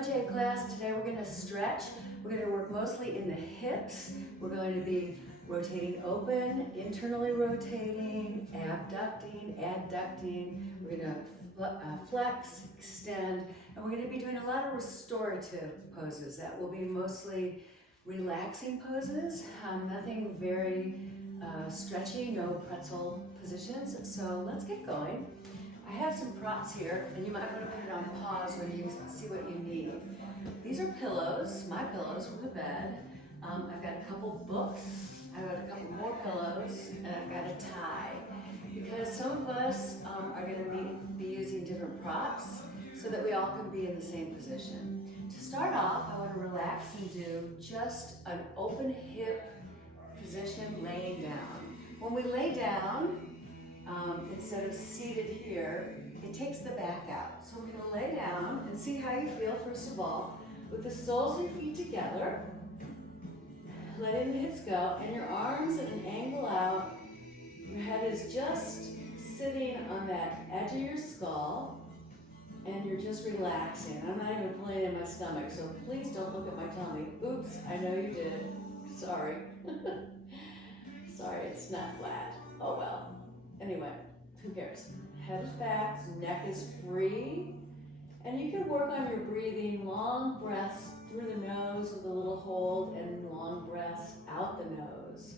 OJ class. Today we're going to stretch. We're going to work mostly in the hips. We're going to be rotating open, internally rotating, abducting, adducting. We're going to flex, extend, and we're going to be doing a lot of restorative poses. That will be mostly relaxing poses, nothing very stretchy, no pretzel positions. So let's get going. I have some props here, and you might want to put it on pause when you see what you need. These are pillows, my pillows from the bed. I've got a couple books, I've got a couple more pillows, and I've got a tie. Because some of us are going to be using different props so that we all can be in the same position. To start off, I want to relax and do just an open hip position laying down. When we lay down, instead of seated here, it takes the back out. So we're going to lay down and see how you feel, first of all, with the soles of your feet together, letting the hips go, and your arms at an angle out. Your head is just sitting on that edge of your skull, and you're just relaxing. I'm not even playing in my stomach, so please don't look at my tummy. Oops, I know you did. Sorry. Sorry, it's not flat. Oh well. Anyway, who cares? Head is back, neck is free, and you can work on your breathing. Long breaths through the nose with a little hold, and long breaths out the nose.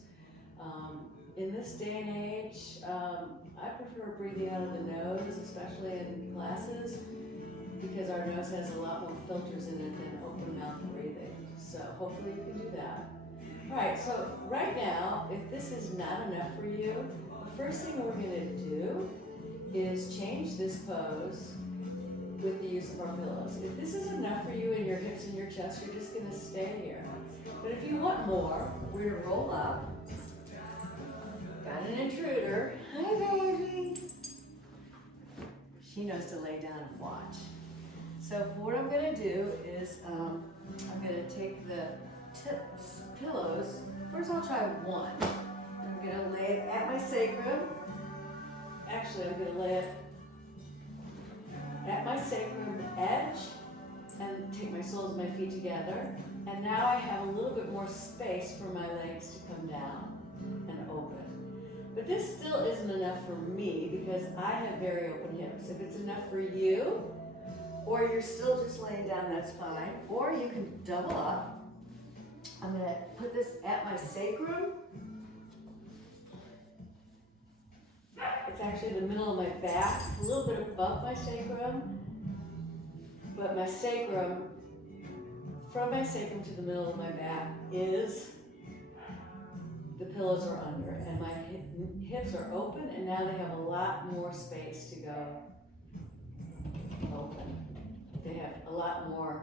In this day and age, I prefer breathing out of the nose, especially in classes, because our nose has a lot more filters in it than open mouth breathing. So hopefully you can do that. All right, so right now, if this is not enough for you, the first thing we're going to do is change this pose with the use of our pillows. If this is enough for you in your hips and your chest, you're just going to stay here. But if you want more, we're going to roll up. Got an intruder. Hi, baby. She knows to lay down and watch. So what I'm going to do is I'm going to take the pillows. First I'll try one. I'm going to lay it at my sacrum. Actually, I'm going to lay it at my sacrum edge and take my soles of my feet together. And now I have a little bit more space for my legs to come down and open. But this still isn't enough for me because I have very open hips. If it's enough for you, or you're still just laying down, that's fine. Or you can double up. I'm going to put this at my sacrum. It's actually the middle of my back, a little bit above my sacrum. But my sacrum, from my sacrum to the middle of my back is, the pillows are under, and my hips are open, and now they have a lot more space to go open. They have a lot more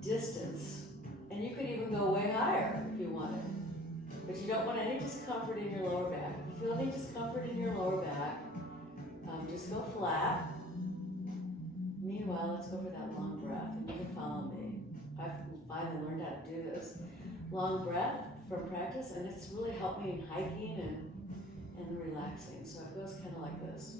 distance, and you could even go way higher if you wanted. But you don't want any discomfort in your lower back. If you feel any discomfort in your lower back, just go flat. Meanwhile, let's go for that long breath, and you can follow me. I've finally learned how to do this. Long breath from practice, and it's really helped me in hiking and relaxing. So it goes kind of like this.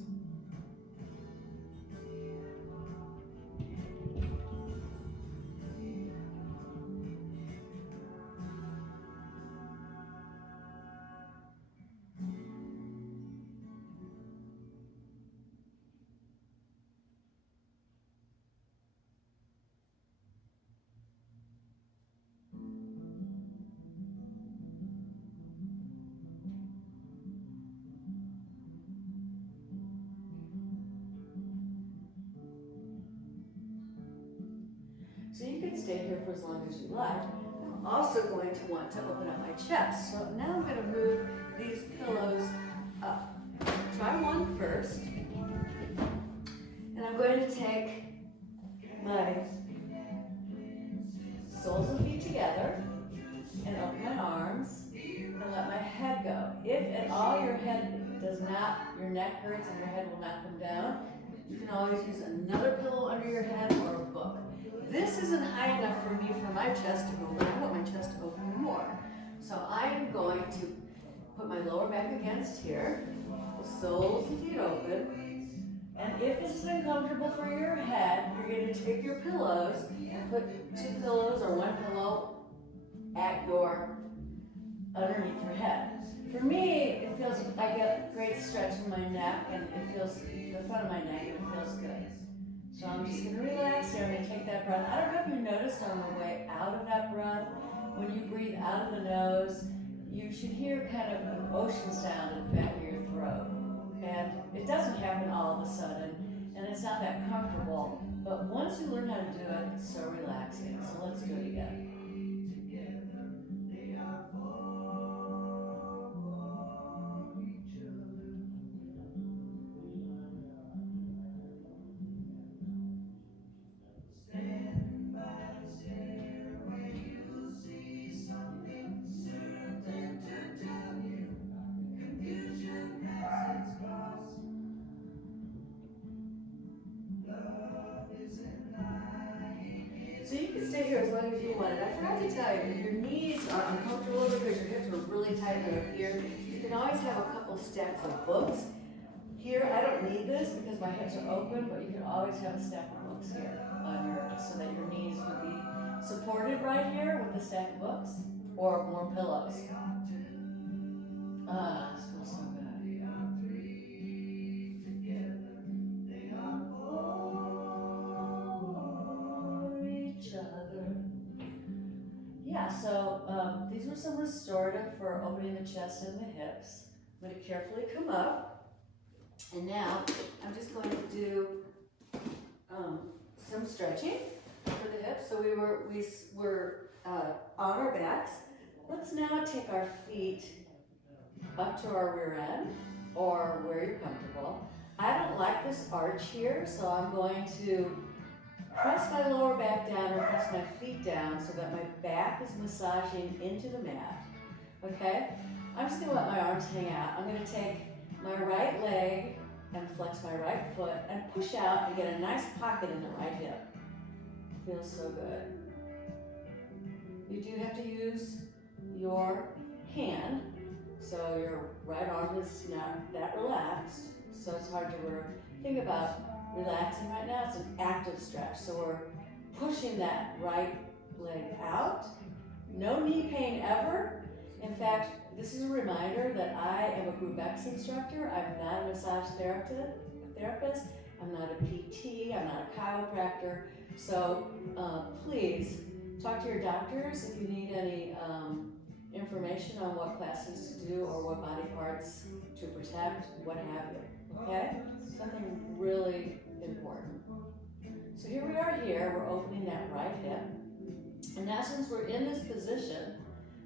So you can stay here for as long as you like. I'm also going to want to open up my chest. So now I'm going to move these pillows up. Try one first. And I'm going to take my soles of feet together and open my arms and let my head go. If at all your head does not, your neck hurts and your head will not come down, you can always use another pillow under your head or a book. This isn't high enough for me for my chest to open. I want my chest to open more. So I am going to put my lower back against here, the soles of feet open, And if this is uncomfortable for your head, you're going to take your pillows and put 2 pillows or 1 pillow at underneath your head. For me, it feels, I get great stretch in my neck, and it feels, the front of my neck, and it feels good. So I'm just gonna relax here. I'm gonna take that breath. I don't know if you noticed on the way out of that breath, when you breathe out of the nose, you should hear kind of an ocean sound at the back of your throat. And it doesn't happen all of a sudden, and it's not that comfortable, but once you learn how to do it, it's so relaxing. So let's do it again. So you can stay here as long as you want. And I forgot to tell you, if your knees are uncomfortable because your hips were really tight up here, you can always have a couple stacks of books. Here, I don't need this because my hips are open, but you can always have a stack of books here so that your knees would be supported right here with a stack of books or more pillows. This feels so good. Yeah, so these were some restorative for opening the chest and the hips. I'm going to carefully come up, and now I'm just going to do some stretching for the hips. So we were on our backs. Let's now take our feet up to our rear end or where you're comfortable. I don't like this arch here, so I'm going to press my lower back down or press my feet down so that my back is massaging into the mat, okay? I'm just gonna let my arms hang out. I'm gonna take my right leg and flex my right foot and push out and get a nice pocket in the right hip. Feels so good. You do have to use your hand, so your right arm is not that relaxed, so it's hard to think about relaxing right now. It's an active stretch, so we're pushing that right leg out. No knee pain ever. In fact, this is a reminder that I am a Group X instructor. I'm not a massage therapist. I'm not a PT. I'm not a chiropractor. So please talk to your doctors if you need any information on what classes to do or what body parts to protect, what have you. Okay? Something really important. So here we are here, we're opening that right hip. And now since we're in this position,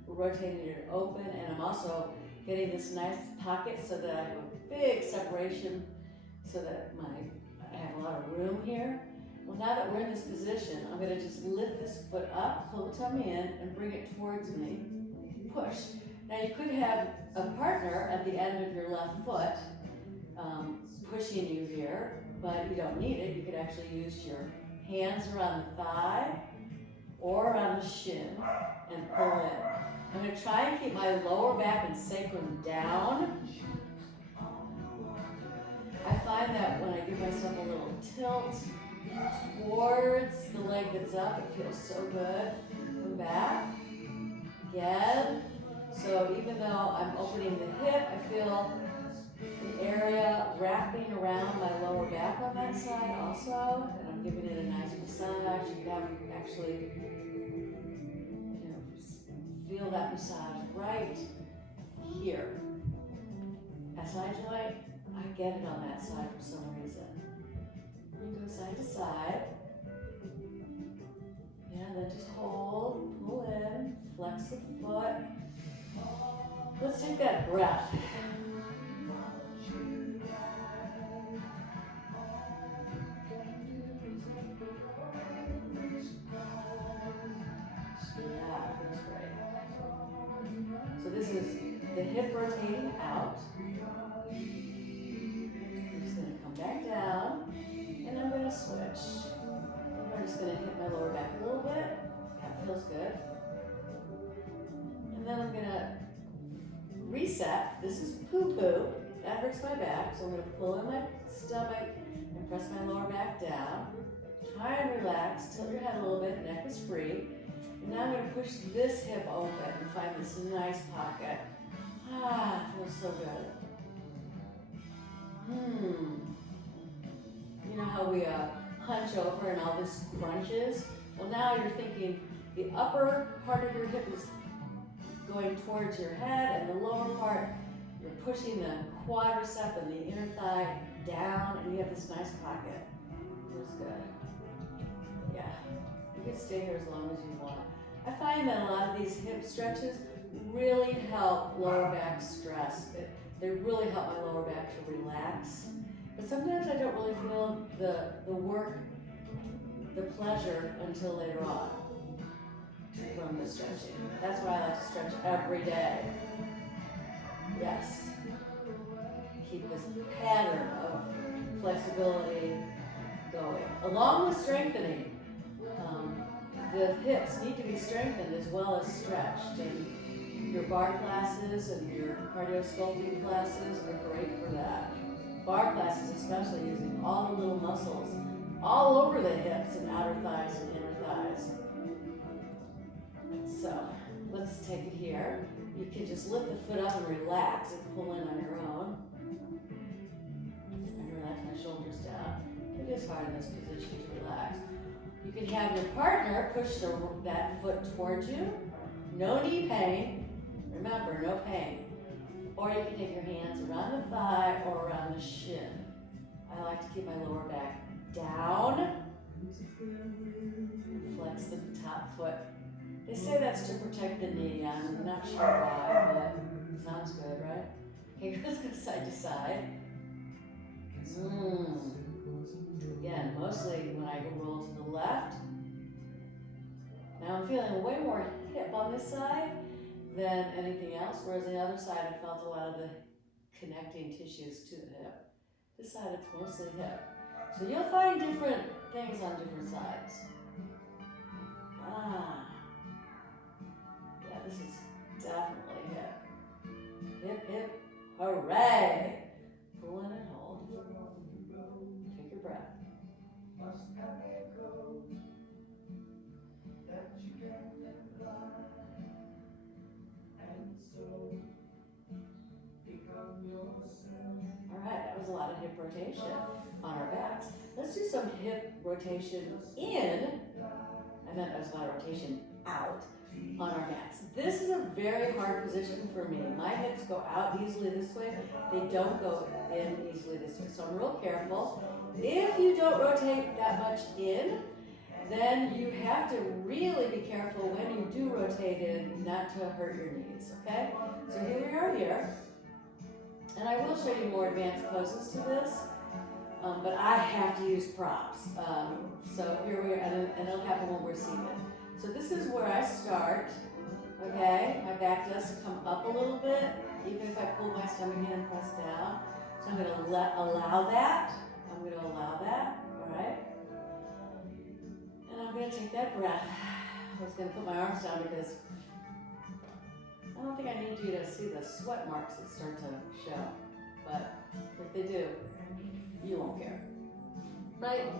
we're rotating it open, and I'm also getting this nice pocket so that I have a big separation so that I have a lot of room here. Well, now that we're in this position, I'm gonna just lift this foot up, pull the tummy in, and bring it towards me. Push. Now you could have a partner at the end of your left foot pushing you here, but you don't need it. You could actually use your hands around the thigh or around the shin and pull in. I'm going to try and keep my lower back and sacrum down. I find that when I give myself a little tilt towards the leg that's up, it feels so good. Come back. Again. So even though I'm opening the hip, I feel an area wrapping around my lower back on that side also, and I'm giving it a nice massage. You can actually, feel that massage right here. SI joint, I get it on that side for some reason. You go side to side. Yeah, then just hold, pull in, flex the foot. Let's take that breath. Yeah, feels great. So this is the hip rotating out. I'm just going to come back down, and I'm going to switch. I'm just going to hit my lower back a little bit. That feels good. And then I'm going to reset. This is poo-poo. That hurts. hurts my back, so I'm going to pull in my stomach and press my lower back down. Try and relax, tilt your head a little bit, neck is free. And now I'm going to push this hip open and find this nice pocket. Ah, feels so good. You know how we hunch over and all this crunches? Well, now you're thinking the upper part of your hip is going towards your head, and the lower part, you're pushing the quadricep and the inner thigh down, and you have this nice pocket. Feels good. Yeah, you can stay here as long as you want. I find that a lot of these hip stretches really help lower back stress. They really help my lower back to relax. But sometimes I don't really feel the work, the pleasure until later on from the stretching. That's why I like to stretch every day. Yes. Keep this pattern of flexibility going. Along with strengthening. The hips need to be strengthened as well as stretched. And your bar classes and your cardio sculpting classes are great for that. Bar classes especially, using all the little muscles all over the hips and outer thighs and inner thighs. So let's take it here. You can just lift the foot up and relax and pull in on your own. And relax my shoulders down. It is hard in this position to relax. You can have your partner push that foot towards you. No knee pain. Remember, no pain. Or you can take your hands around the thigh or around the shin. I like to keep my lower back down. Flex the top foot. They say that's to protect the knee. I'm not sure why, but it sounds good, right? Okay, let's go side to side. Again, mostly when I roll to the left. Now I'm feeling way more hip on this side than anything else, whereas the other side I felt a lot of the connecting tissues to the hip. This side it's mostly hip. So you'll find different things on different sides. Yeah, this is definitely hip. Hip, hip, hooray! Pull in and hold. Take your breath. All right, that was a lot of hip rotation on our backs. Let's do some hip rotation in. I meant there was a lot of rotation out on our mats. This is a very hard position for me. My hips go out easily this way. They don't go in easily this way. So I'm real careful. If you don't rotate that much in, then you have to really be careful when you do rotate in not to hurt your knees, okay? So here we are here. And I will show you more advanced poses to this, but I have to use props. So here we are, and it'll happen when we're seated. So this is where I start, okay? My back does come up a little bit, even if I pull my stomach in and press down. So I'm gonna allow that. I'm gonna allow that, all right? And I'm gonna take that breath. I was gonna put my arms down because I don't think I need you to see the sweat marks that start to show, but if they do, you won't care, right?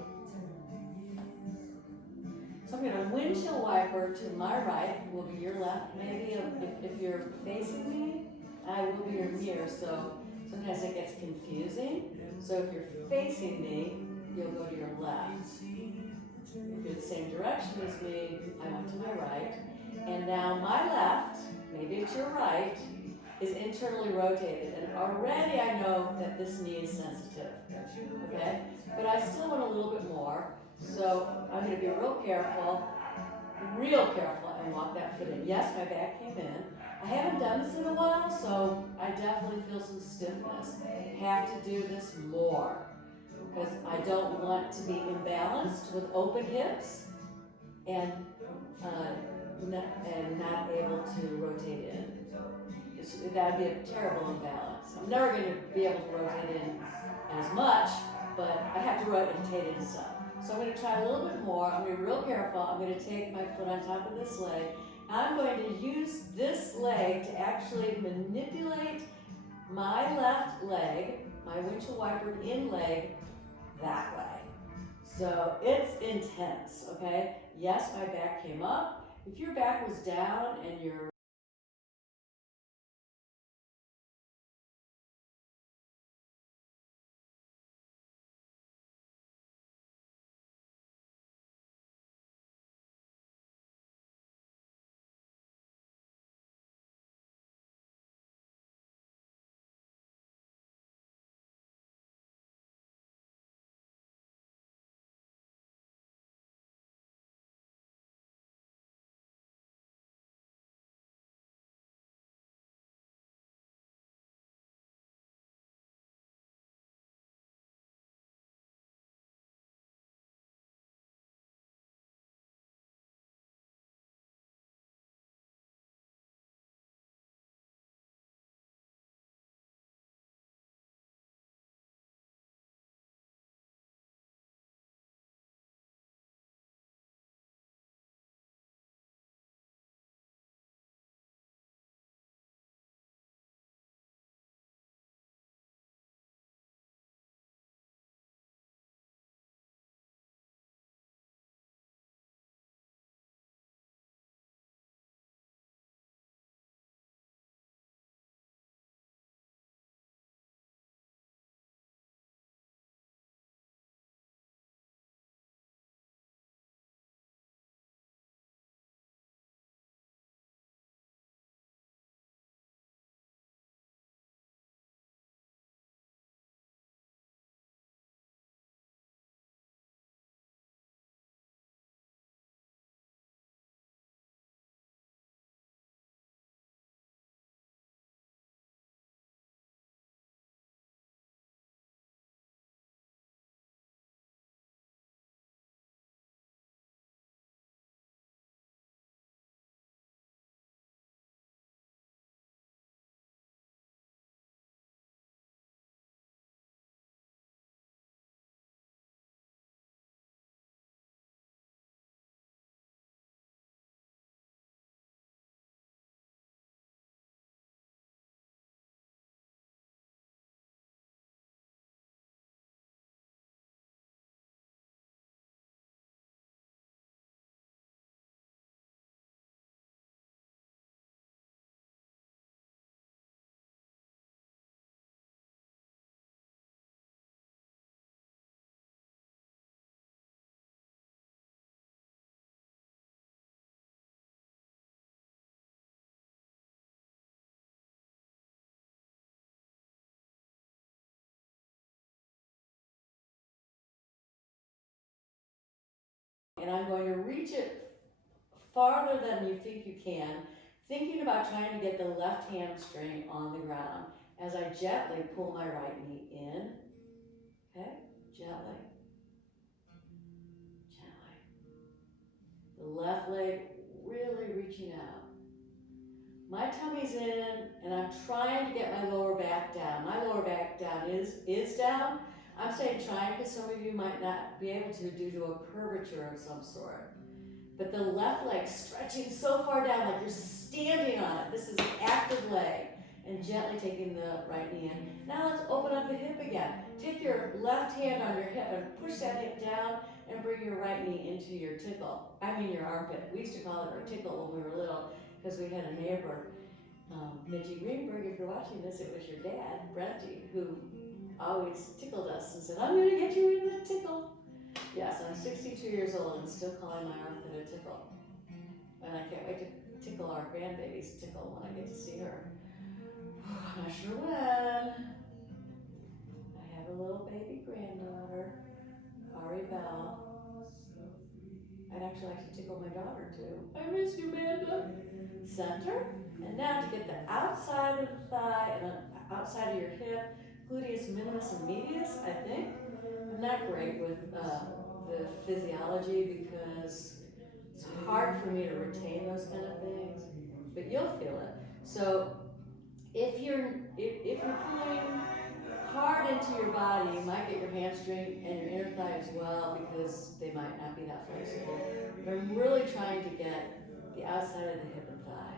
So I'm gonna windshield wiper to my right, will be your left. Maybe if you're facing me, I will be your mirror, so sometimes it gets confusing. So if you're facing me, you'll go to your left. If you're the same direction as me, I went to my right. And now my left, maybe it's your right, is internally rotated. And already I know that this knee is sensitive, okay? But I still want a little bit more. So I'm gonna be real careful, and walk that foot in. Yes, my back came in. I haven't done this in a while, so I definitely feel some stiffness. Have to do this more, because I don't want to be imbalanced with open hips and not able to rotate in. That would be a terrible imbalance. I'm never going to be able to rotate in as much, but I have to rotate in some. So I'm going to try a little bit more. I'm going to be real careful. I'm going to take my foot on top of this leg. I'm going to use this leg to actually manipulate my left leg, my windshield wiper in leg, that way. So it's intense, okay? Yes, my back came up. If your back was down and your and I'm going to reach it farther than you think you can, thinking about trying to get the left hamstring on the ground as I gently pull my right knee in, okay? Gently, gently. The left leg really reaching out. My tummy's in, and I'm trying to get my lower back down. My lower back down is down. I'm saying trying because some of you might not be able to due to a curvature of some sort. But the left leg stretching so far down like you're standing on it. This is an active leg. And gently taking the right knee in. Now let's open up the hip again. Take your left hand on your hip and push that hip down and bring your right knee into your tickle. I mean your armpit. We used to call it our tickle when we were little because we had a neighbor, Midgie Greenberg, if you're watching this, it was your dad, Brenty, who always tickled us and said, I'm going to get you in the tickle. Yes, I'm 62 years old and still calling my armpit a tickle. And I can't wait to tickle our grandbaby's tickle when I get to see her. I'm not sure when. I have a little baby granddaughter, Ari Bell. I'd actually like to tickle my daughter too. I miss you, Amanda. Center. And now to get the outside of the thigh and the outside of your hip, gluteus minimus and medius, I think. I'm not great with the physiology because it's hard for me to retain those kind of things, but you'll feel it. So if you're pulling hard into your body, you might get your hamstring and your inner thigh as well because they might not be that flexible. But I'm really trying to get the outside of the hip and thigh.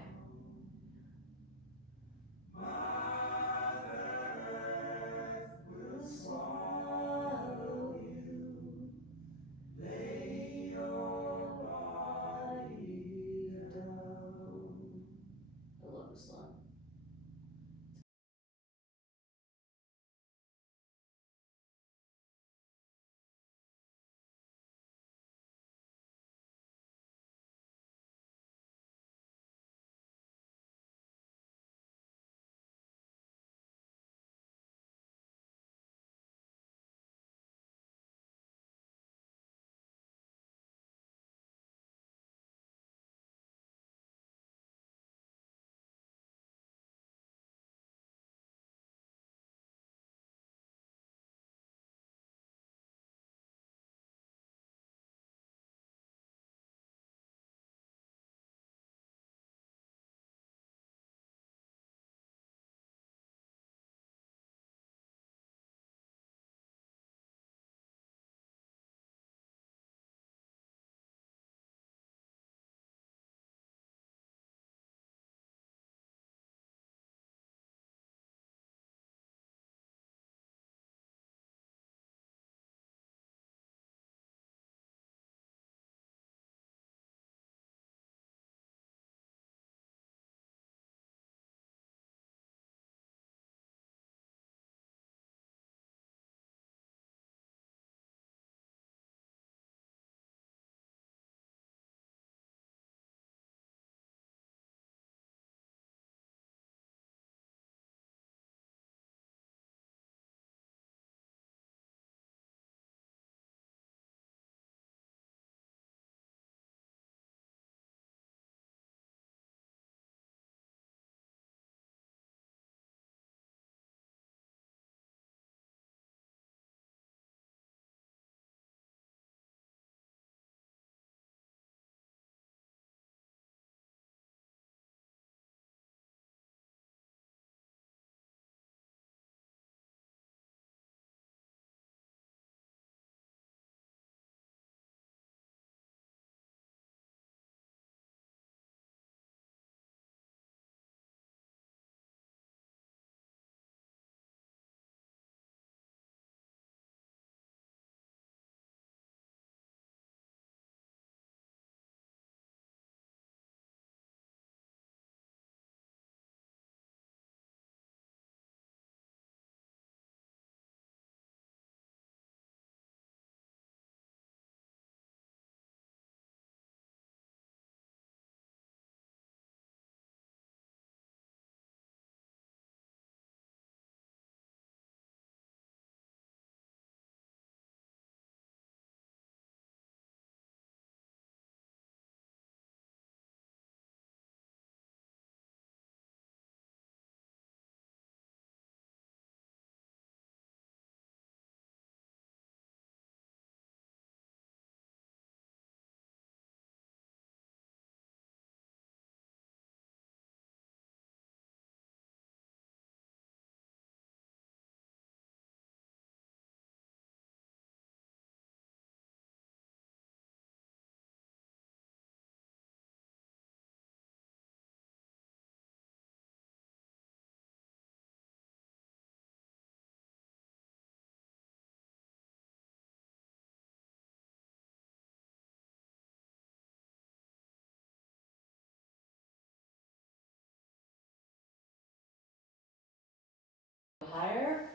higher,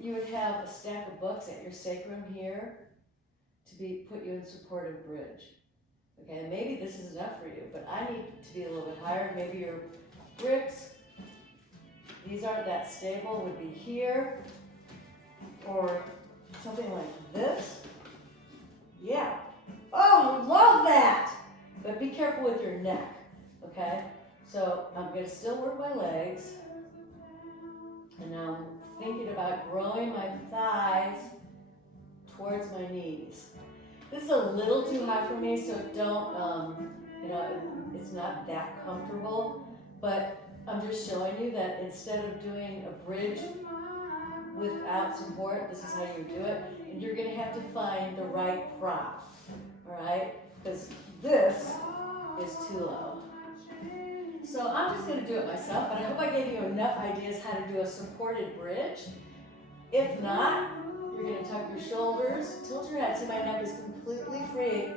you would have a stack of books at your sacrum here to put you in supported bridge. Okay, and maybe this is enough for you, but I need to be a little bit higher. Maybe your bricks, these aren't that stable, would be here, or something like this. Yeah. Oh, love that! But be careful with your neck, okay? So I'm going to still work my legs, and now I'm thinking about growing my thighs towards my knees. This is a little too high for me, so don't, it's not that comfortable, but I'm just showing you that instead of doing a bridge without support, this is how you do it, and you're going to have to find the right prop, all right? Because this is too low. So I'm just going to do it myself, but I hope I gave you enough ideas how to do a supported bridge. If not, you're going to tuck your shoulders, tilt your head so my neck is completely free,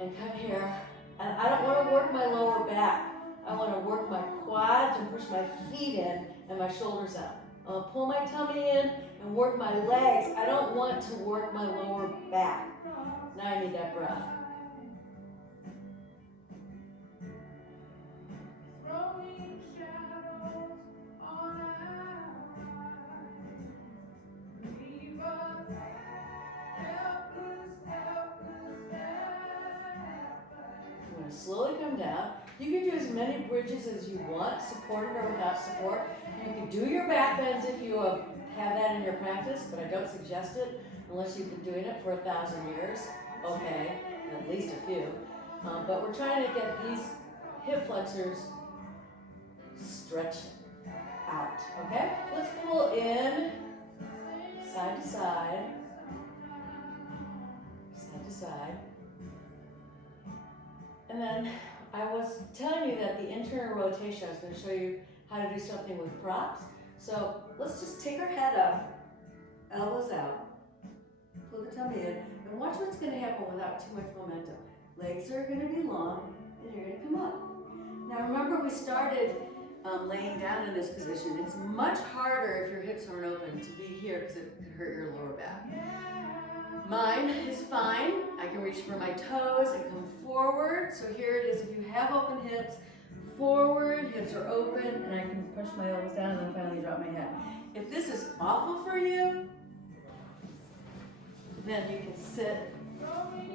and come here. And I don't want to work my lower back. I want to work my quads and push my feet in and my shoulders out. I'm going to pull my tummy in and work my legs. I don't want to work my lower back. Now I need that breath. Slowly come down. You can do as many bridges as you want, supported or without support. You can do your back bends if you have that in your practice, but I don't suggest it unless you've been doing it for 1,000 years. Okay, at least a few. But we're trying to get these hip flexors stretched out, okay? Let's pull in side to side, side to side. And then I was telling you that the internal rotation, I was going to show you how to do something with props. So let's just take our head up, elbows out, pull the tummy in, and watch what's going to happen without too much momentum. Legs are going to be long, and you're going to come up. Now remember, we started laying down in this position. It's much harder if your hips aren't open to be here because it could hurt your lower back. Mine is fine. I can reach for my toes and come forward. So here it is. If you have open hips, forward, hips are open, and I can push my elbows down and then finally drop my head. If this is awful for you, then you can sit.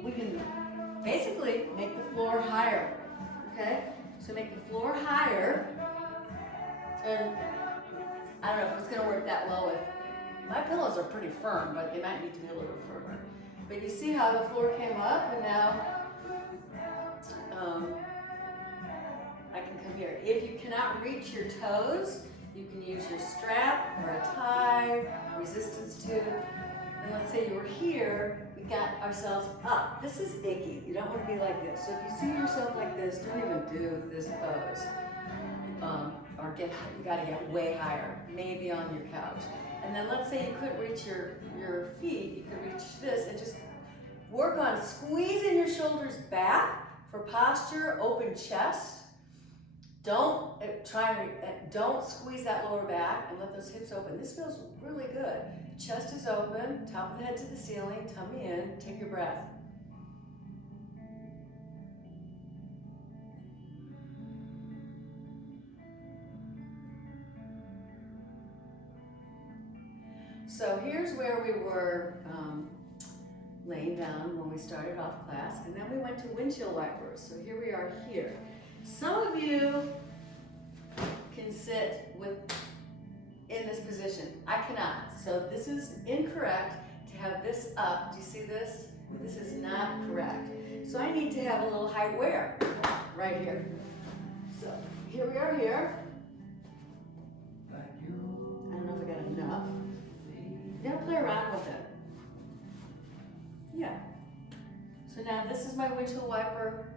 We can basically make the floor higher, okay? So make the floor higher, and I don't know if it's gonna work that well with, my pillows are pretty firm, but they might need to be a little bit firmer. But you see how the floor came up, and now I can come here. If you cannot reach your toes, you can use your strap or a tie, resistance tube. And let's say you were here, we got ourselves up. This is icky. You don't want to be like this. So if you see yourself like this, don't even do this pose. Or you gotta get way higher, maybe on your couch. And then let's say you couldn't reach your feet, you could reach this and just work on squeezing your shoulders back for posture, open chest. Don't don't squeeze that lower back and let those hips open. This feels really good. Chest is open, top of the head to the ceiling, tummy in, take your breath. So here's where we were laying down when we started off class, and then we went to windshield wipers. So here we are here. Some of you can sit in this position. I cannot. So this is incorrect to have this up. Do you see this? This is not correct. So I need to have a little height wear right here. So here we are here. I don't know if I got enough. You gotta play around with it. Yeah. So now this is my windshield wiper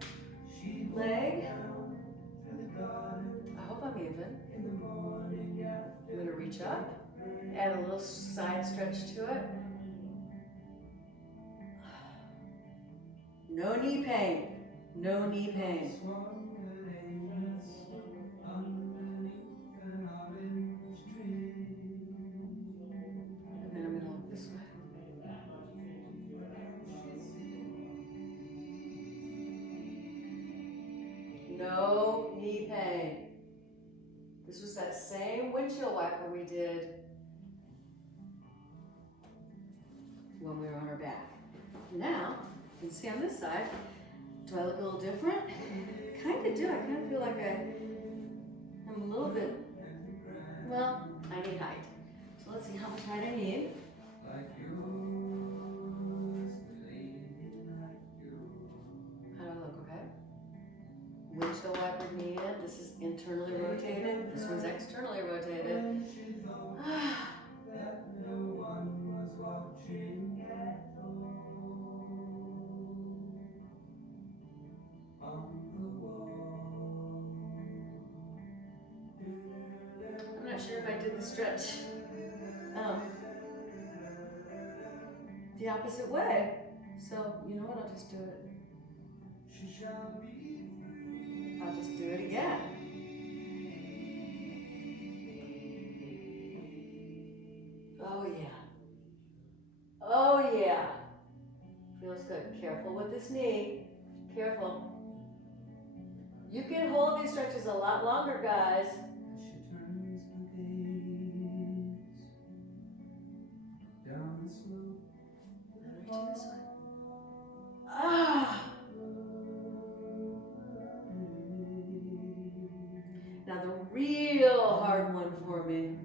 leg. I hope I'm even. I'm gonna reach up, add a little side stretch to it. No knee pain. No knee pain. No knee pain. This was that same windshield wiper we did when we were on our back. Now, you can see on this side, do I look a little different? Kind of do. I kind of feel like I'm a little bit, well, I need height. So let's see how much height I need. How do I look, okay? Windshield wiper needed. This is internally rotated. This one's externally rotated. I'm not sure if I did the stretch the opposite way. So, you know what? I'll just do it. I'll just do it again. Oh yeah. Oh yeah. Feels good. Careful with this knee. Careful. You can hold these stretches a lot longer, guys. This way. Ah. Now the real hard one for me,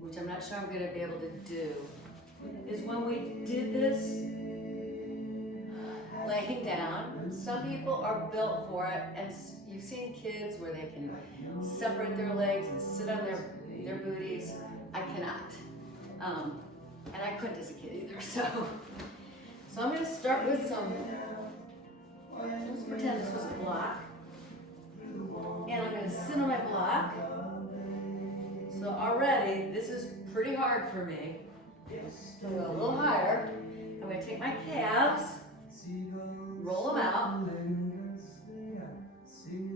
which I'm not sure I'm going to be able to do, is when we did this laying down. Some people are built for it, and you've seen kids where they can separate their legs and sit on their booties. I cannot. And I couldn't as a kid either, so I'm going to start with some, let's pretend this was a block, and I'm going to sit on my block. So already, this is pretty hard for me. So I'll go a little higher. I'm going to take my calves, roll them out.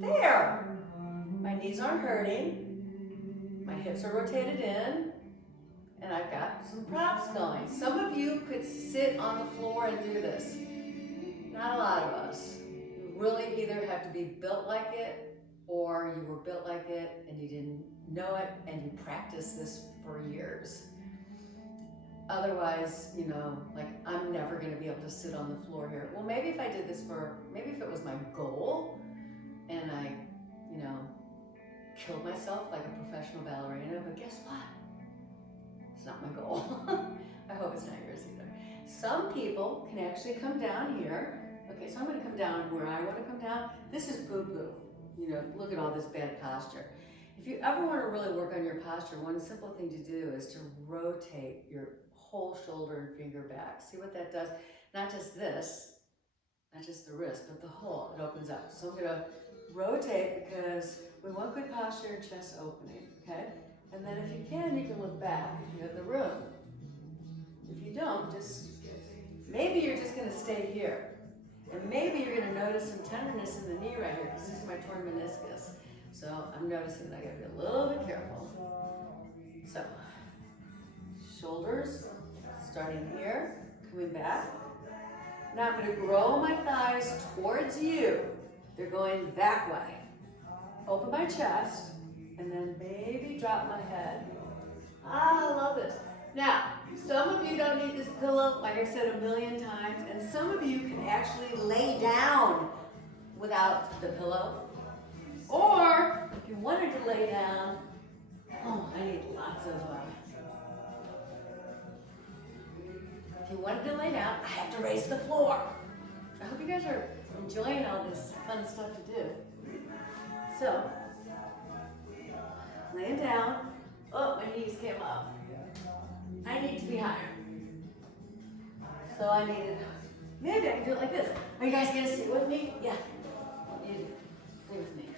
There! My knees aren't hurting. My hips are rotated in. And I've got some props going. Some of you could sit on the floor and do this. Not a lot of us. You really either have to be built like it, or you were built like it and you didn't know it and you practiced this for years. Otherwise, you know, like I'm never gonna be able to sit on the floor here. Well, maybe if I did this maybe if it was my goal and I, you know, killed myself like a professional ballerina, but guess what? It's not my goal. I hope it's not yours either. Some people can actually come down here. Okay, so I'm going to come down where I want to come down. This is poo-poo. You know, look at all this bad posture. If you ever want to really work on your posture, one simple thing to do is to rotate your whole shoulder and finger back. See what that does? Not just this, not just the wrist, but the whole. It opens up. So I'm going to rotate because we want good posture and chest opening, okay? And then if you can look back if you have the room. If you don't, maybe you're just going to stay here. And maybe you're going to notice some tenderness in the knee right here because this is my torn meniscus. So I'm noticing that I got to be a little bit careful. So, shoulders, starting here, coming back. Now I'm going to grow my thighs towards you. They're going that way. Open my chest. And then maybe drop my head. Ah, I love this. Now, some of you don't need this pillow, like I said a million times, and some of you can actually lay down without the pillow. Or, if you wanted to lay down, oh, I need lots of, if you wanted to lay down, I have to raise the floor. I hope you guys are enjoying all this fun stuff to do. So, laying down. Oh, my knees came up. I need to be higher. So I needed, maybe I can do it like this. Are you guys gonna stay with me? Yeah. You stay with me.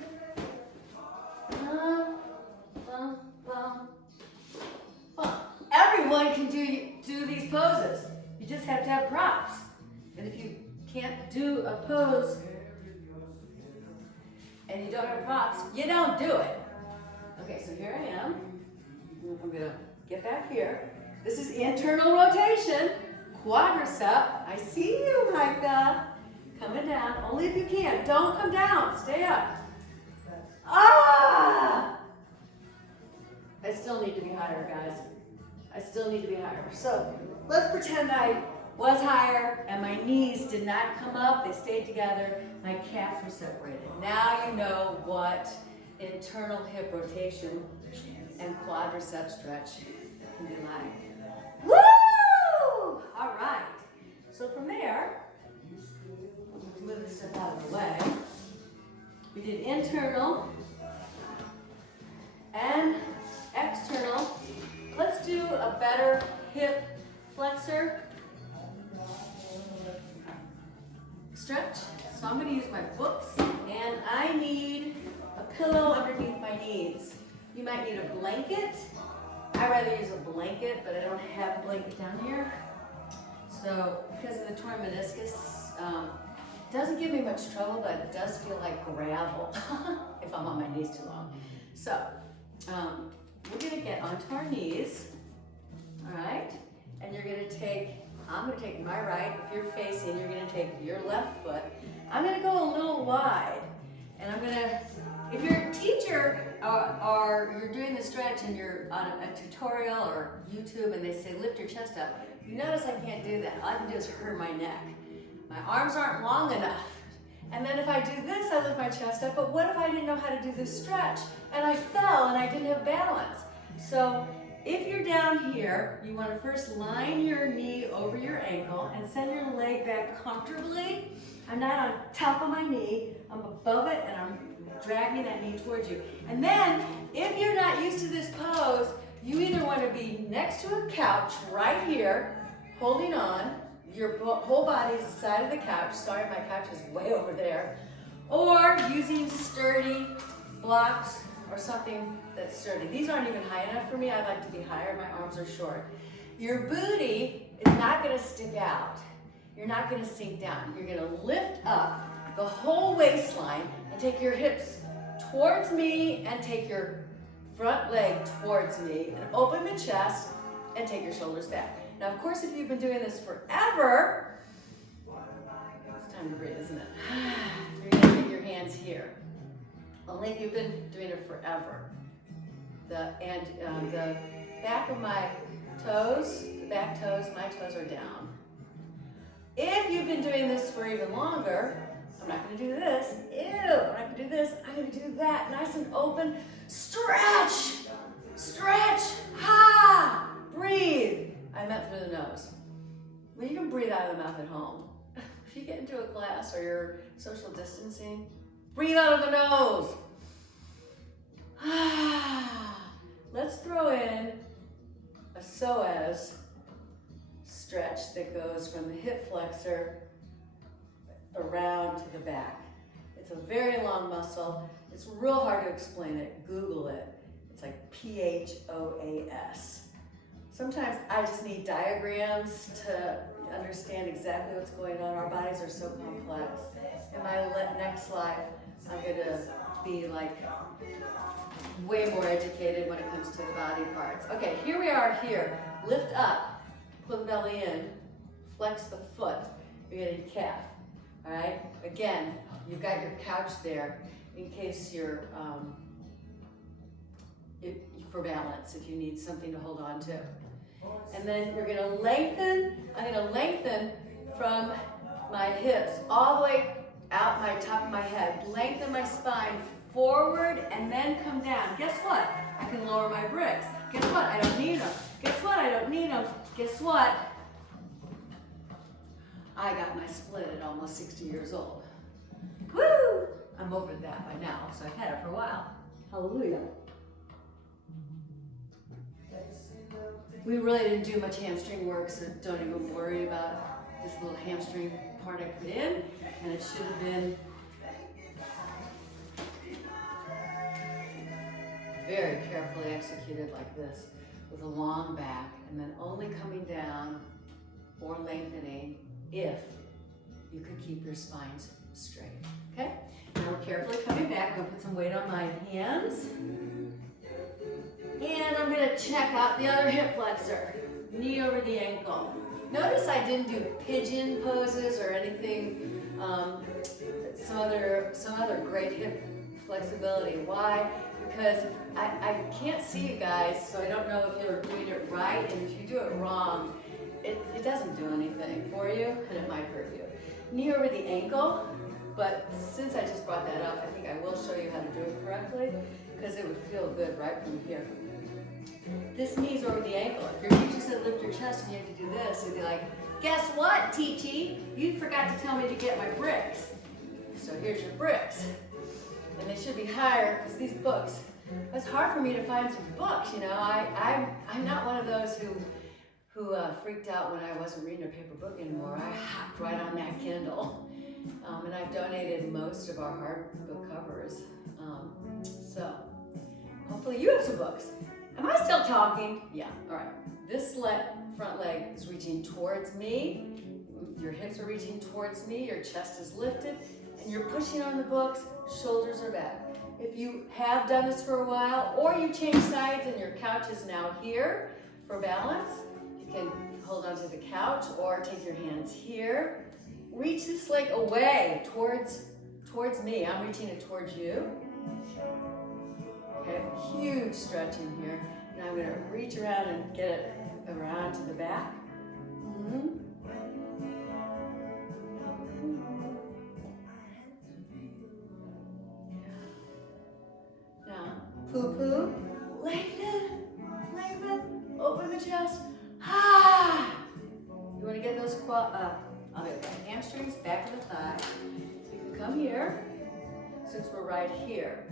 Everyone can do these poses. You just have to have props. And if you can't do a pose and you don't have props, you don't do it. Okay, so here I am. I'm gonna get back here. This is internal rotation, quadricep. I see you, Micah. Coming down, only if you can. Don't come down, stay up. Ah! I still need to be higher, guys. I still need to be higher. So let's pretend I was higher and my knees did not come up, they stayed together, my calves were separated. Now you know what internal hip rotation and quadricep stretch can be like. Woo! All right. So from there, let's move this stuff out of the way. We did internal and external. Let's do a better hip flexor stretch. So I'm going to use my books, and I need a pillow underneath my knees. You might need a blanket. I'd rather use a blanket, but I don't have a blanket down here. So because of the torn meniscus, it doesn't give me much trouble, but it does feel like gravel if I'm on my knees too long. So we're going to get onto our knees, all right? And you're going to take, I'm going to take my right. If you're facing, you're going to take your left foot. I'm going to go a little wide, and I'm going to, if you're a teacher or you're doing the stretch and you're on a tutorial or YouTube and they say lift your chest up, you notice I can't do that. All I can do is hurt my neck. My arms aren't long enough. And then if I do this, I lift my chest up, but what if I didn't know how to do this stretch? And I fell and I didn't have balance. So if you're down here, you want to first line your knee over your ankle and send your leg back comfortably. I'm not on top of my knee, I'm above it and I'm dragging that knee towards you. And then, if you're not used to this pose, you either want to be next to a couch right here, holding on, your whole body is the side of the couch. Sorry, my couch is way over there. Or using sturdy blocks or something that's sturdy. These aren't even high enough for me. I like to be higher. My arms are short. Your booty is not going to stick out. You're not going to sink down. You're going to lift up the whole waistline and take your hips towards me and take your front leg towards me and open the chest and take your shoulders back. Now, of course, if you've been doing this forever, it's time to breathe, isn't it? You're going to get your hands here. Only if you've been doing it forever. The back of my toes, the back toes, my toes are down. If you've been doing this for even longer, I'm not going to do this. Ew, I'm not going to do this. I'm going to do that. Nice and open. Stretch. Stretch. Ha. Breathe. I meant through the nose. Well, you can breathe out of the mouth at home. If you get into a class or you're social distancing, breathe out of the nose. Let's throw in a psoas stretch that goes from the hip flexor around to the back. It's a very long muscle. It's real hard to explain it. Google it. It's like PHOAS. Sometimes I just need diagrams to understand exactly what's going on. Our bodies are so complex. In my next life, I'm going to be like way more educated when it comes to the body parts. Okay, here we are here. Lift up, pull the belly in, flex the foot. You're getting calf. All right, again, you've got your couch there in case you're, for balance, if you need something to hold on to. And then you're gonna lengthen, I'm gonna lengthen from my hips all the way out my top of my head, lengthen my spine forward and then come down. Guess what? I can lower my bricks. Guess what? I don't need them. Guess what? I don't need them. Guess what? I got my split at almost 60 years old. Woo! I'm over that by now, so I've had it for a while. Hallelujah. We really didn't do much hamstring work, so don't even worry about this little hamstring part I put in, and it should have been very carefully executed like this, with a long back, and then only coming down or lengthening if you could keep your spines straight, okay? Now we're carefully coming back. I'm gonna put some weight on my hands. And I'm gonna check out the other hip flexor. Knee over the ankle. Notice I didn't do pigeon poses or anything, some other great hip flexibility. Why? Because I can't see you guys, so I don't know if you're doing it right, and if you do it wrong, it doesn't do anything for you, and it might hurt you. Knee over the ankle, but since I just brought that up, I think I will show you how to do it correctly, because it would feel good right from here. This knee's over the ankle. If your teacher said lift your chest and you had to do this, you'd be like, guess what, Teachy? You forgot to tell me to get my bricks. So here's your bricks. And they should be higher, because these books, it's hard for me to find some books, you know. I'm not one of those who freaked out when I wasn't reading a paper book anymore. I hopped right on that Kindle. And I've donated most of our hard book covers. So hopefully you have some books. Am I still talking? Yeah, all right. This front leg is reaching towards me. Your hips are reaching towards me. Your chest is lifted. And you're pushing on the books. Shoulders are back. If you have done this for a while, or you change sides and your couch is now here for balance, you can hold onto the couch or take your hands here. Reach this leg away towards me. I'm reaching it towards you. Okay, huge stretching here. Now I'm going to reach around and get it around to the back. Now, poo-poo, lengthen, open the chest. Ah! You want to get those hamstrings back to the thigh. So you can come here, since we're right here.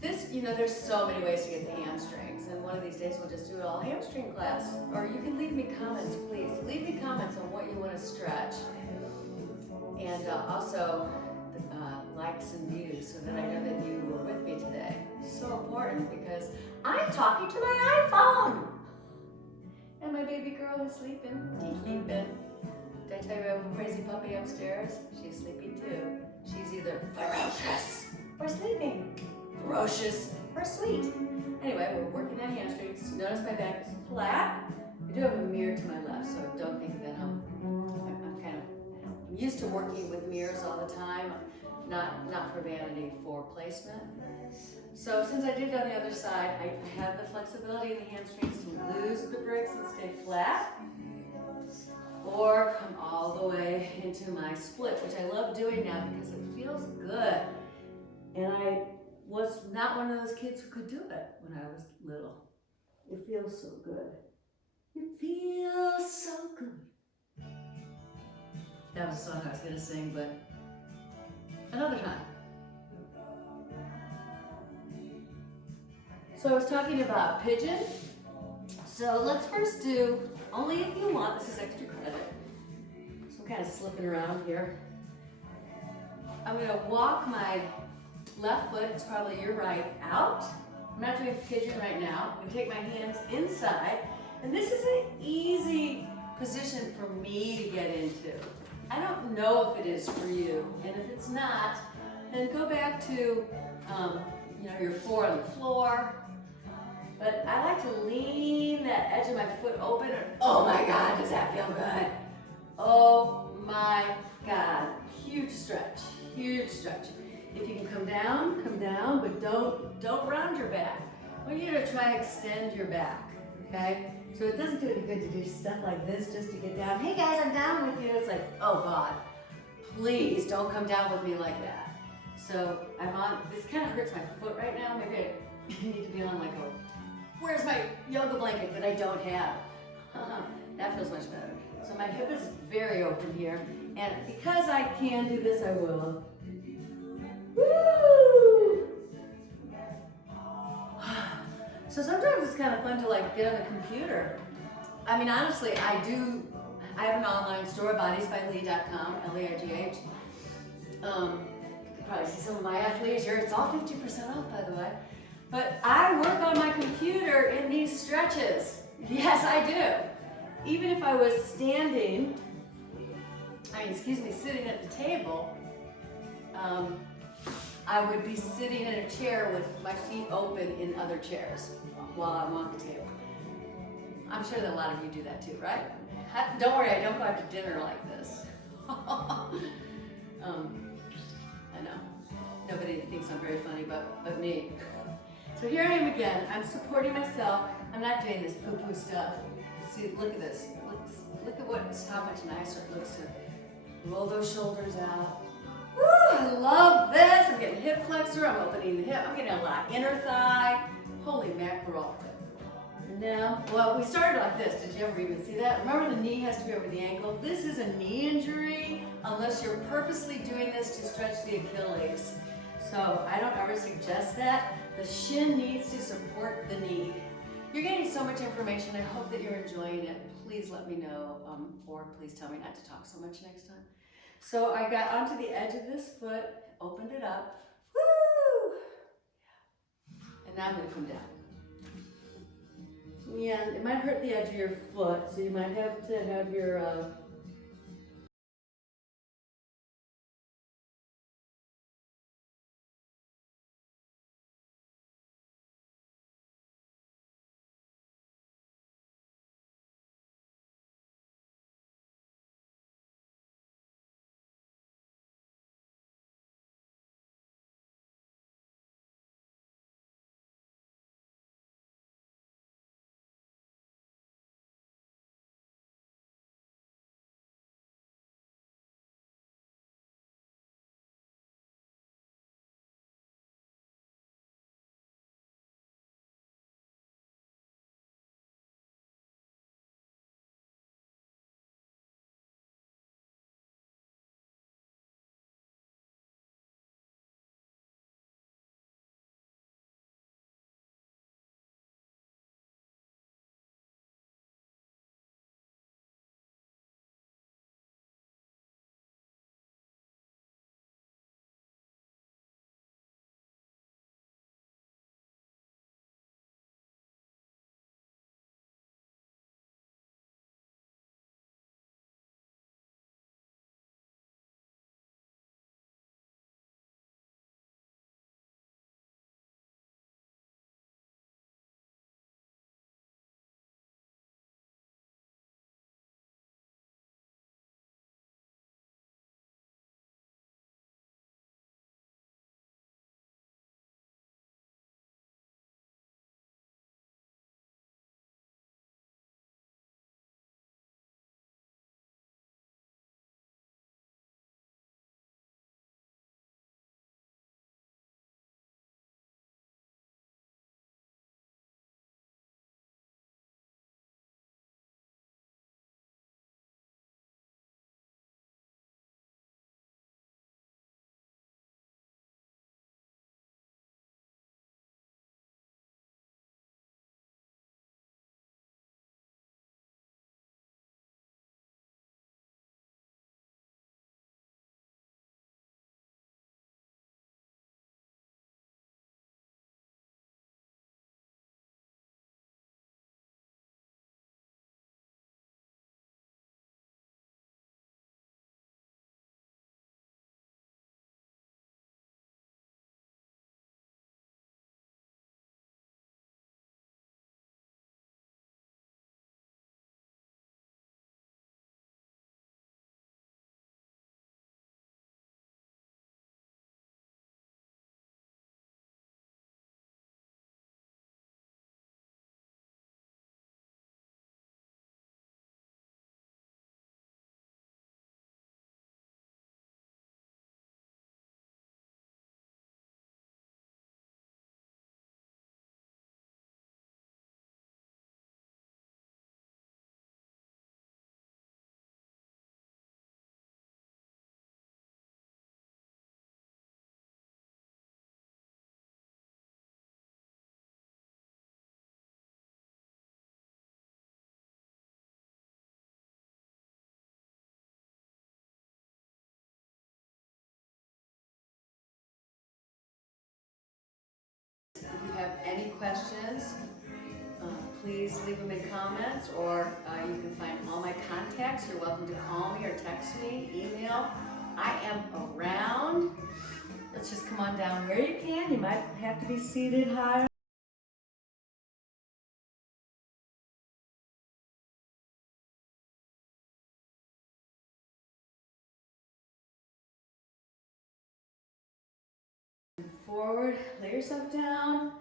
This, you know, there's so many ways to get the hamstrings, and one of these days we'll just do it all hamstring class. Or you can leave me comments, please. Leave me comments on what you want to stretch. And also likes and views, so that I know that you were with me today. So important, because I'm talking to my iPhone. And my baby girl is sleeping. She's sleeping. Did I tell you I have a crazy puppy upstairs? She's sleeping too. She's either ferocious or sleeping. Ferocious or sweet. Anyway, we're working on hamstrings. Notice my back is flat. I do have a mirror to my left, so don't think that I'm used to working with mirrors all the time. Not for vanity, for placement. So since I did it on the other side, I have the flexibility in the hamstrings to lose the bricks and stay flat, or come all the way into my split, which I love doing now because it feels good. And I was not one of those kids who could do it when I was little. It feels so good. It feels so good. That was a song I was going to sing, but another time. So I was talking about pigeon. So let's first do, only if you want, this is extra credit. So I'm kind of slipping around here. I'm going to walk my left foot, it's probably your right, out. I'm not doing pigeon right now. I'm going to take my hands inside. And this is an easy position for me to get into. I don't know if it is for you. And if it's not, then go back to your floor on the floor. But I like to lean that edge of my foot open. Oh my God, does that feel good? Oh my God. Huge stretch, huge stretch. If you can come down, but don't round your back. I want you to try to extend your back, okay? So it doesn't do any good to do stuff like this just to get down. Hey guys, I'm down with you. It's like, oh God, please don't come down with me like that. So this kind of hurts my foot right now. Maybe I need to be on like where's my yoga blanket that I don't have? That feels much better. So my hip is very open here. And because I can do this, I will. Woo! So sometimes it's kind of fun to like get on the computer. I mean, honestly, I have an online store, bodiesbyleigh.com, L-E-I-G-H. You can probably see some of my athleisure. It's all 50% off, by the way. But I work on my computer in these stretches. Yes, I do. Even if I was sitting at the table, I would be sitting in a chair with my feet open in other chairs. while I'm on the table. I'm sure that a lot of you do that too, right? Don't worry, I don't go out to dinner like this. I know. Nobody thinks I'm very funny but me. So here I am again. I'm supporting myself. I'm not doing this poo-poo stuff. See, look at this. Look at how much nicer it looks to roll those shoulders out. Woo, I love this. I'm getting hip flexor. I'm opening the hip. I'm getting a lot of inner thigh. Holy mackerel. And now, well, we started like this. Did you ever even see that? Remember, the knee has to be over the ankle. This is a knee injury unless you're purposely doing this to stretch the Achilles. So I don't ever suggest that. The shin needs to support the knee. You're getting so much information. I hope that you're enjoying it. Please let me know, or please tell me not to talk so much next time. So I got onto the edge of this foot, opened it up. Woo! And now I'm going to come down. Yeah, it might hurt the edge of your foot, so you might have to have your If you have any questions, please leave them in comments, or you can find all my contacts. You're welcome to call me or text me, email. I am around. Let's just come on down where you can. You might have to be seated higher. Forward, lay yourself down.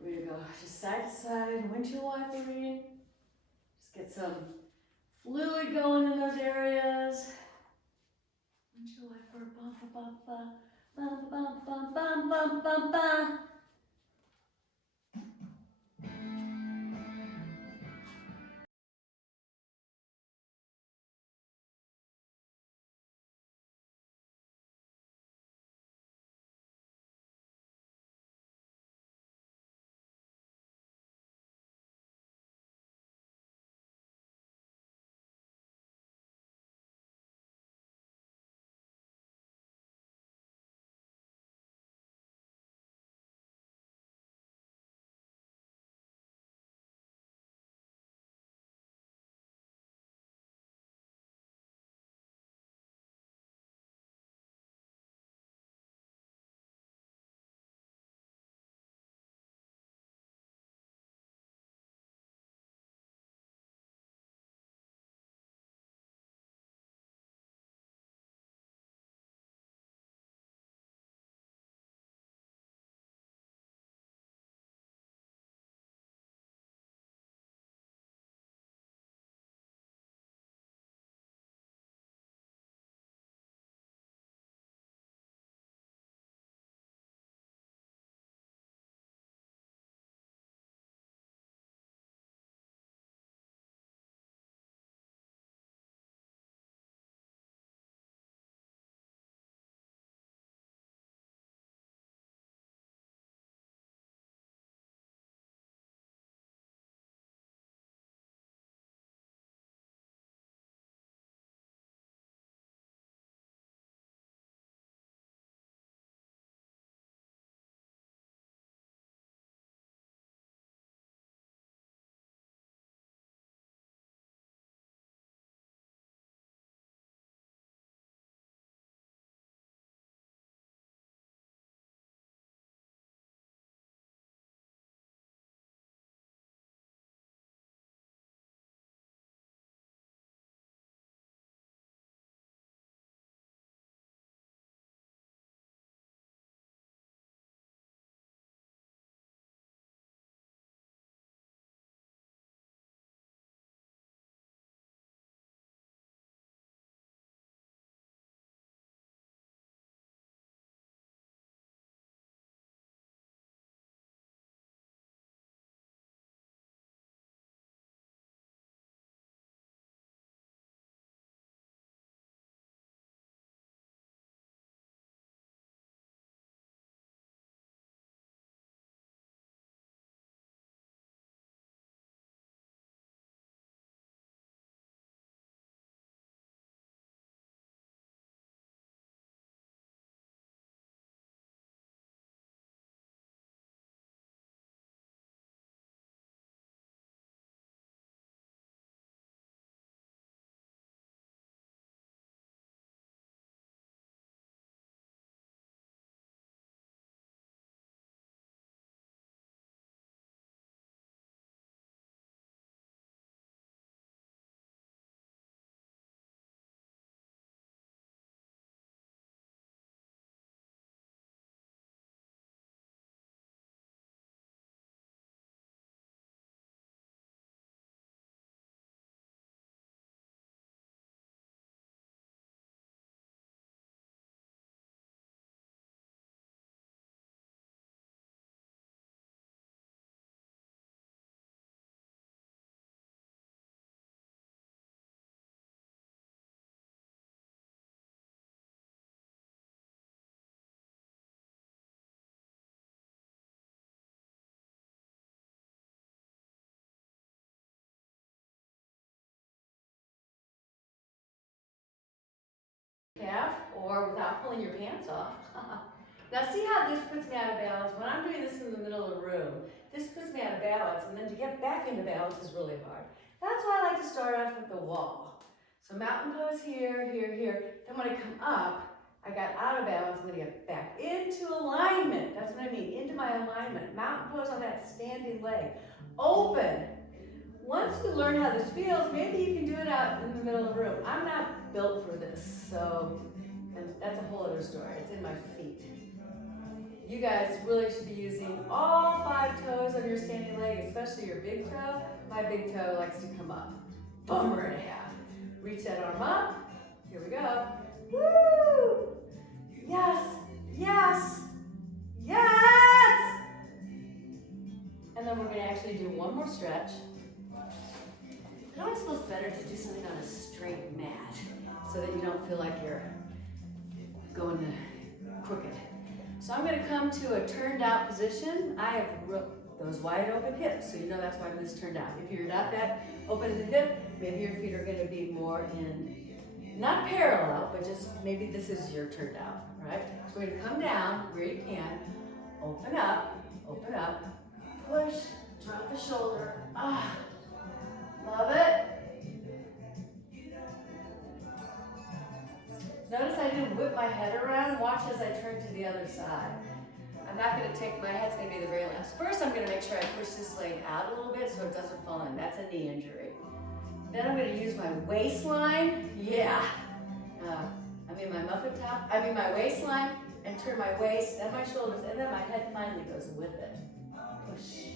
We're gonna go just side to side, windshield wipering. Just get some fluid going in those areas. Windshield wiper, bum bum bum bum bum bum bum bum bum bum. Calf, or without pulling your pants off. Now see how this puts me out of balance? When I'm doing this in the middle of the room, this puts me out of balance, and then to get back into balance is really hard. That's why I like to start off with the wall. So mountain pose here, here, here. Then when I come up, I got out of balance. I'm gonna get back into alignment. That's what I mean, into my alignment. Mountain pose on that standing leg. Open. Once you learn how this feels, maybe you can do it out in the middle of the room. I'm not built for this, so and that's a whole other story. It's in my feet. you guys really should be using all 5 toes of your standing leg, especially your big toe. My big toe likes to come up. Bummer and a half. Reach that arm up. Here we go. Woo! Yes, yes, yes! And then we're gonna actually do one more stretch. It always feels better to do something on a straight mat so that you don't feel like you're going crooked. So I'm gonna come to a turned out position. I have those wide open hips, so you know that's why this turned out. If you're not that open in the hip, maybe your feet are gonna be more in, not parallel, but just maybe this is your turned out, right? So we're gonna come down where you can, open up, push, drop the shoulder. Ah, love it. Notice I didn't whip my head around. Watch as I turn to the other side. I'm not gonna take, my head's gonna be the very last. First, I'm gonna make sure I push this leg out a little bit so it doesn't fall in. That's a knee injury. Then I'm gonna use my waistline. Yeah. My waistline, and turn my waist, then my shoulders, and then my head finally goes with it. Push.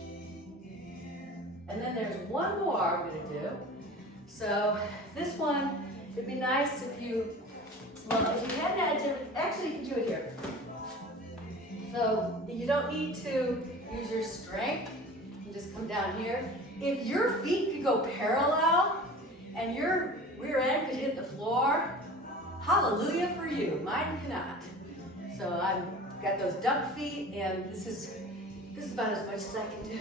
And then there's one more I'm gonna do. So this one, it'd be nice if you, well, if you had that, actually you can do it here. So you don't need to use your strength. You just come down here. If your feet could go parallel and your rear end could hit the floor, hallelujah for you. Mine cannot. So I've got those duck feet, and this is about as much as I can do.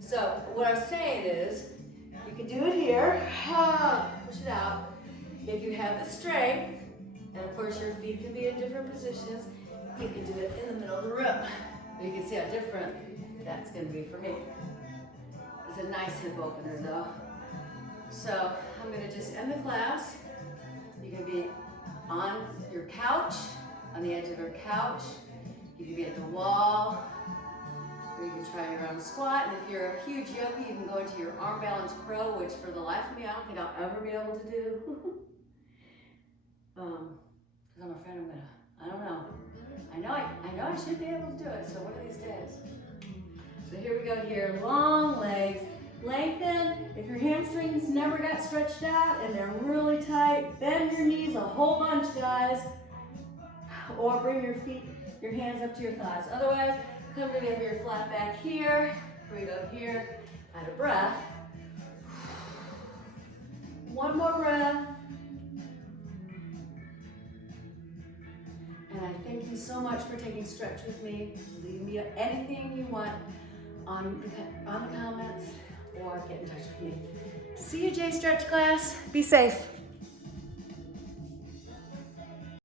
So what I'm saying is, you can do it here, push it out. If you have the strength, and of course your feet can be in different positions, you can do it in the middle of the room. You can see how different that's gonna be for me. It's a nice hip opener though. So I'm gonna just end the class. You can be on your couch, on the edge of your couch. You can be at the wall, or you can try your own squat. And if you're a huge yogi, you can go into your arm balance crow, which for the life of me, I don't think I'll ever be able to do. Because I'm afraid I'm gonna, I don't know. I know I should be able to do it, so one of these days. So here we go here, long legs. Lengthen. If your hamstrings never got stretched out and they're really tight, bend your knees a whole bunch, guys. Or bring your feet, your hands up to your thighs. Otherwise, come to your flat back here. Breathe up here. Out of breath. One more breath. And I thank you so much for taking stretch with me. Leave me anything you want on the comments, or get in touch with me. See you, J Stretch class. Be safe.